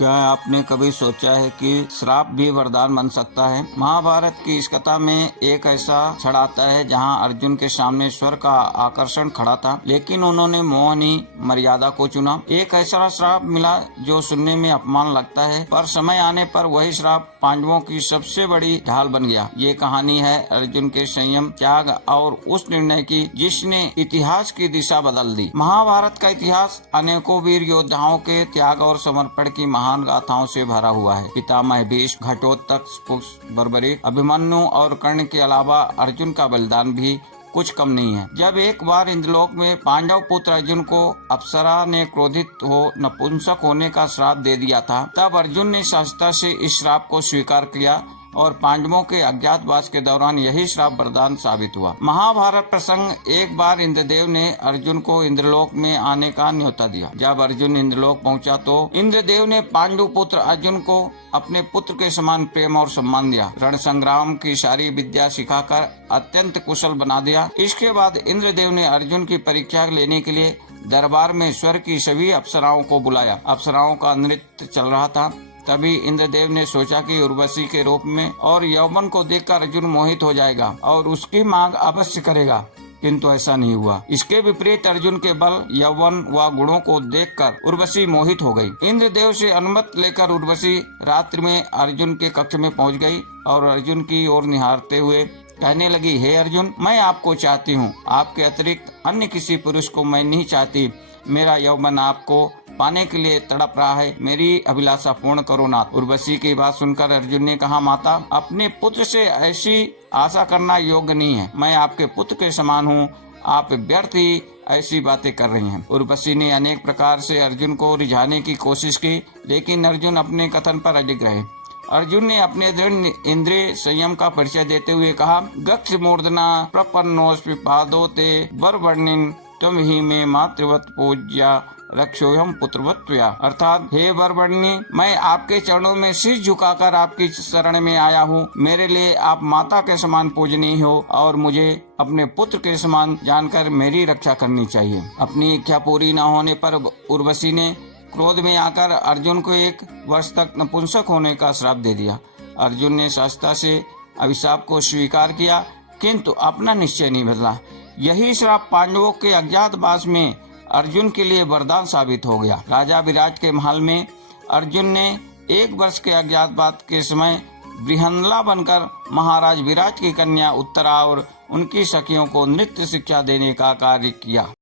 क्या आपने कभी सोचा है कि श्राप भी वरदान बन सकता है? महाभारत की इस कथा में एक ऐसा क्षण आता है जहां अर्जुन के सामने स्वर का आकर्षण खड़ा था, लेकिन उन्होंने मोहनी मर्यादा को चुना। एक ऐसा श्राप मिला जो सुनने में अपमान लगता है, पर समय आने पर वही श्राप पांडवों की सबसे बड़ी ढाल बन गया। ये कहानी है अर्जुन के संयम, त्याग और उस निर्णय की जिसने इतिहास की दिशा बदल दी। महाभारत का इतिहास अनेकों वीर योद्धाओं के त्याग और समर्पण की महान गाथाओं से भरा हुआ है। पितामह भीष्म, घटोत्कच, बर्बरीक, अभिमन्यु और कर्ण के अलावा अर्जुन का बलिदान भी कुछ कम नहीं है। जब एक बार इंद्रलोक में पांडव पुत्र अर्जुन को अप्सरा ने क्रोधित हो नपुंसक होने का श्राप दे दिया था, तब अर्जुन ने सहजता से इस श्राप को स्वीकार किया और पांडवों के अज्ञातवास के दौरान यही श्राप वरदान साबित हुआ। महाभारत प्रसंग, एक बार इंद्रदेव ने अर्जुन को इंद्रलोक में आने का न्योता दिया। जब अर्जुन इंद्रलोक पहुंचा तो इंद्रदेव ने पांडु पुत्र अर्जुन को अपने पुत्र के समान प्रेम और सम्मान दिया। रण संग्राम की सारी विद्या सिखाकर अत्यंत कुशल बना दिया। इसके बाद इंद्रदेव ने अर्जुन की परीक्षा लेने के लिए दरबार में स्वर की सभी अप्सराओं को बुलाया। अप्सराओं का नृत्य चल रहा था। तभी इंद्रदेव ने सोचा कि उर्वशी के रूप में और यौवन को देखकर अर्जुन मोहित हो जाएगा और उसकी मांग अवश्य करेगा, किंतु ऐसा नहीं हुआ। इसके विपरीत अर्जुन के बल, यौवन व गुणों को देखकर उर्वशी मोहित हो गई। इंद्रदेव से अनुमति लेकर उर्वशी रात्रि में अर्जुन के कक्ष में पहुंच गई और अर्जुन की ओर निहारते हुए कहने लगी, हे अर्जुन, मैं आपको चाहती हूँ। आपके अतिरिक्त अन्य किसी पुरुष को मैं नहीं चाहती। मेरा यौवन आपको पाने के लिए तड़प रहा है। मेरी अभिलाषा पूर्ण करो नाथ। उर्वशी की बात सुनकर अर्जुन ने कहा, माता, अपने पुत्र से ऐसी आशा करना योग्य नहीं है। मैं आपके पुत्र के समान हूँ। आप व्यर्थ ही ऐसी बातें कर रही हैं। उर्वशी ने अनेक प्रकार से अर्जुन को रिझाने की कोशिश की, लेकिन अर्जुन अपने कथन पर अडिग रहे। अर्जुन ने अपने दृढ़ इंद्रिय संयम का परिचय देते हुए कहा, गक्ष मूर्धना प्रपन्नोस्मि पादोते वरवर्णिन तुम ही में मातृवत पूज्या रक्षोयम पुत्रवत्वया। अर्थात, हे वरवर्णिनी, मैं आपके चरणों में शीश झुकाकर आपकी शरण में आया हूँ। मेरे लिए आप माता के समान पूजनीय हो और मुझे अपने पुत्र के समान जानकर मेरी रक्षा करनी चाहिए। अपनी इच्छा पूरी न होने पर उर्वशी ने क्रोध में आकर अर्जुन को 1 वर्ष तक नपुंसक होने का श्राप दे दिया। अर्जुन ने सहजता से अभिशाप को स्वीकार किया, किंतु अपना निश्चय नहीं बदला। यही श्राप पांडवों के अज्ञातवास में अर्जुन के लिए वरदान साबित हो गया। राजा विराट के महल में अर्जुन ने 1 वर्ष के अज्ञातवास के समय बृहन्नला बनकर महाराज विराट की कन्या उत्तरा और उनकी सखियों को नृत्य शिक्षा देने का कार्य किया।